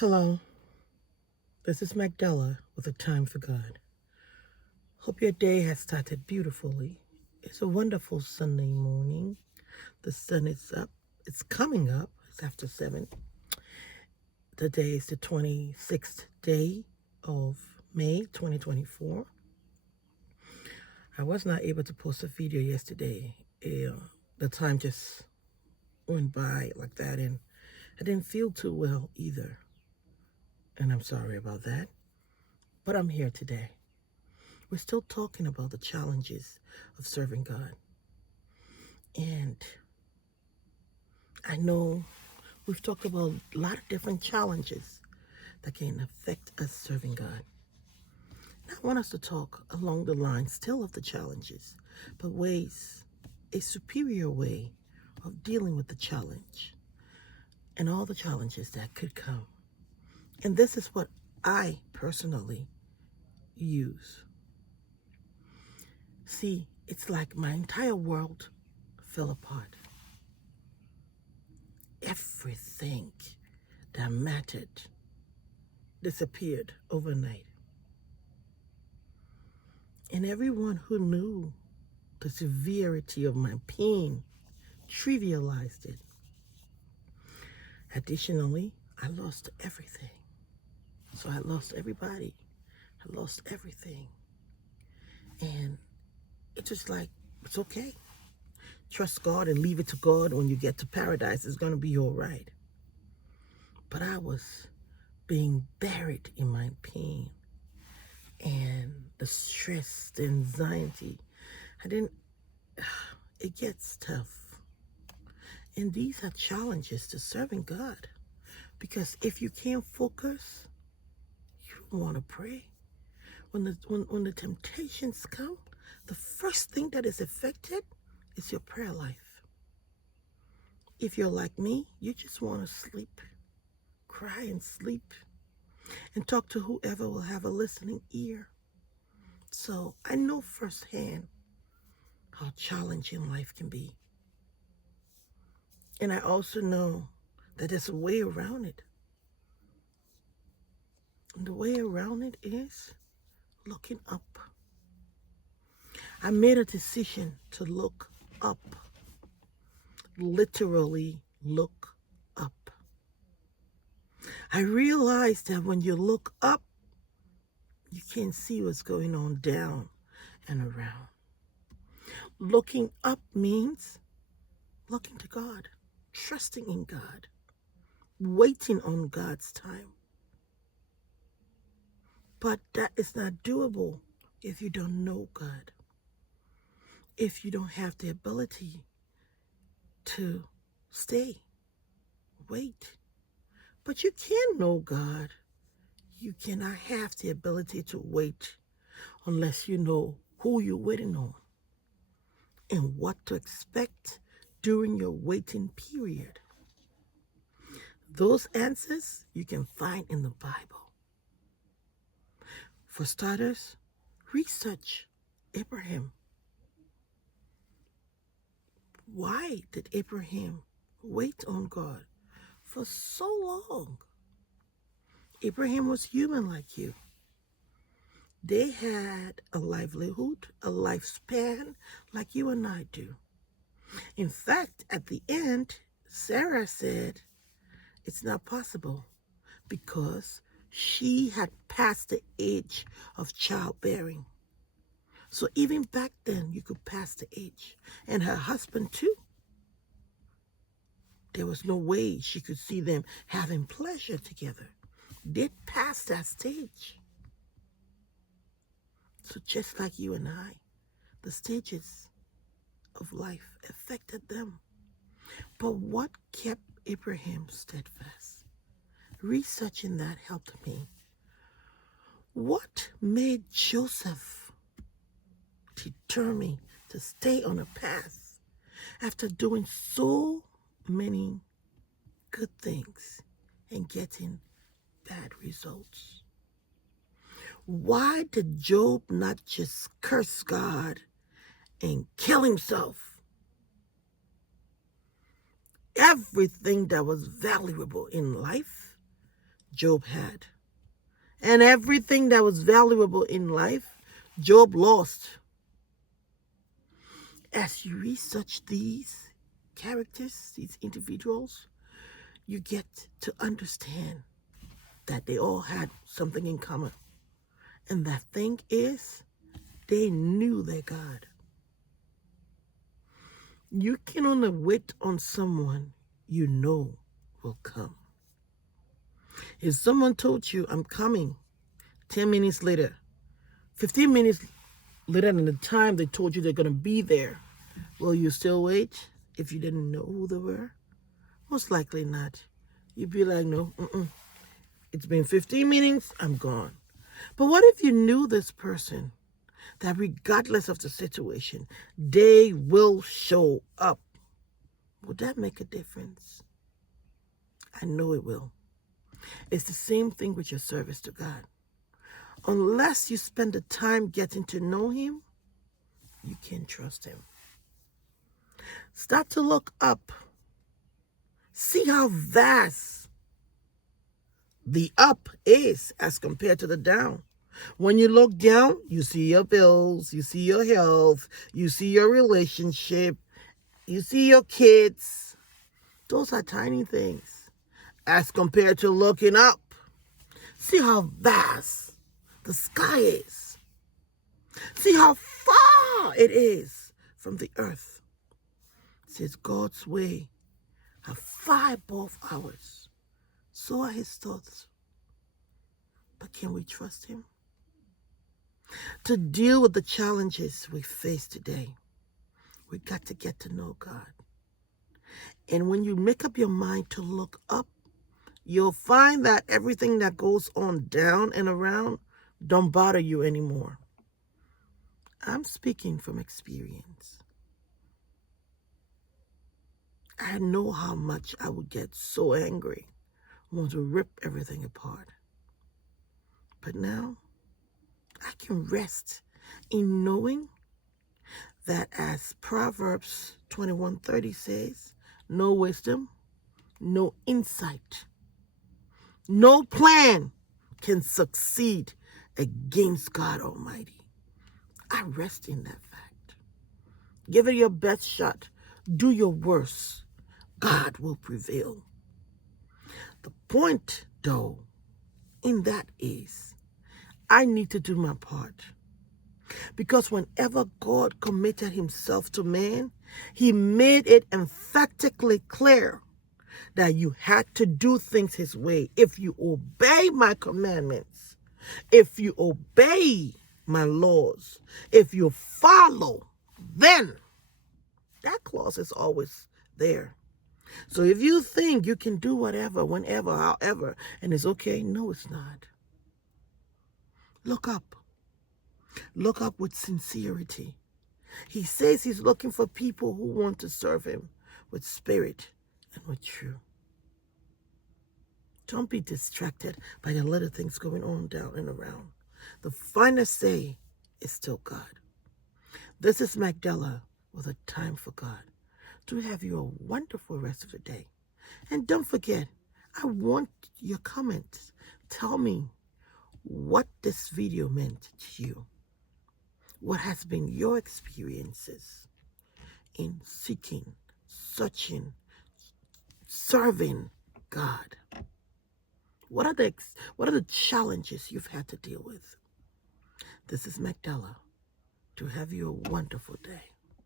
Hello, this is Magdala with a Time for God. Hope your day has started beautifully. It's a wonderful Sunday morning. The sun is up. It's coming up. It's after 7. Today is the 26th day of May 2024. I was not able to post a video yesterday. The time just went by like that, and I didn't feel too well either. And I'm sorry about that. But I'm here today. We're still talking about the challenges of serving God. And I know we've talked about a lot of different challenges that can affect us serving God. And I want us to talk along the line still of the challenges, but ways, a superior way of dealing with the challenge and all the challenges that could come. And this is what I personally use. See, it's like my entire world fell apart. Everything that mattered disappeared overnight. And everyone who knew the severity of my pain trivialized it. Additionally, I lost everything. So I lost everybody. I lost everything. And it's just like, it's okay. Trust God and leave it to God. When you get to paradise, it's going to be all right. But I was being buried in my pain and the stress, the anxiety. It gets tough. And these are challenges to serving God. Because if you can't focus, you don't want to pray. When the temptations come, the first thing that is affected is your prayer life. If you're like me, you just want to sleep, cry and sleep, and talk to whoever will have a listening ear. So I know firsthand how challenging life can be. And I also know that there's a way around it. And the way around it is looking up. I made a decision to look up. Literally look up. I realized that when you look up, you can't see what's going on down and around. Looking up means looking to God, trusting in God, waiting on God's time. But that is not doable if you don't know God, if you don't have the ability to stay, wait. But you can know God. You cannot have the ability to wait unless you know who you're waiting on and what to expect during your waiting period. Those answers you can find in the Bible. For starters, research Abraham. Why did Abraham wait on God for so long? Abraham was human like you. They had a livelihood, a lifespan like you and I do. In fact, at the end, Sarah said it's not possible because she had passed the age of childbearing. So even back then, you could pass the age. And her husband too. There was no way she could see them having pleasure together. They'd passed that stage. So just like you and I, the stages of life affected them. But what kept Abraham steadfast? Researching that helped me. What made Joseph determined to stay on a path after doing so many good things and getting bad results? Why did Job not just curse God and kill himself? Everything that was valuable in life, Job had. And everything that was valuable in life, Job lost. As you research these characters, these individuals, you get to understand that they all had something in common. And that thing is, they knew their God. You can only wait on someone you know will come. If someone told you, I'm coming, 10 minutes later, 15 minutes later than the time they told you they're going to be there, will you still wait if you didn't know who they were? Most likely not. You'd be like, no, it's been 15 minutes, I'm gone. But what if you knew this person, that regardless of the situation, they will show up? Would that make a difference? I know it will. It's the same thing with your service to God. Unless you spend the time getting to know him, you can't trust him. Start to look up. See how vast the up is as compared to the down. When you look down, you see your bills, you see your health, you see your relationship, you see your kids. Those are tiny things as compared to looking up. See how vast the sky is. See how far it is from the earth. It says God's way are far above ours. So are his thoughts. But can we trust him? To deal with the challenges we face today, we got to get to know God. And when you make up your mind to look up, you'll find that everything that goes on down and around don't bother you anymore. I'm speaking from experience. I know how much I would get so angry, want to rip everything apart. But now, I can rest in knowing that, as Proverbs 21:30 says, no wisdom, no insight, no plan can succeed against God Almighty. I rest in that fact. Give it your best shot. Do your worst. God will prevail. The point, though, in that is, I need to do my part. Because whenever God committed himself to man, he made it emphatically clear that you had to do things his way. If you obey my commandments, if you obey my laws, if you follow, then that clause is always there. So if you think you can do whatever, whenever, however, and it's okay, no, it's not. Look up. Look up with sincerity. He says he's looking for people who want to serve him with spirit and with truth. Don't be distracted by the little things going on down and around. The final say is still God. This is Magdala with a time for God. Do have you a wonderful rest of the day. And don't forget, I want your comments. Tell me what this video meant to you. What has been your experiences in seeking, searching, serving God? What are the challenges you've had to deal with? This is Magdala. To have you a wonderful day.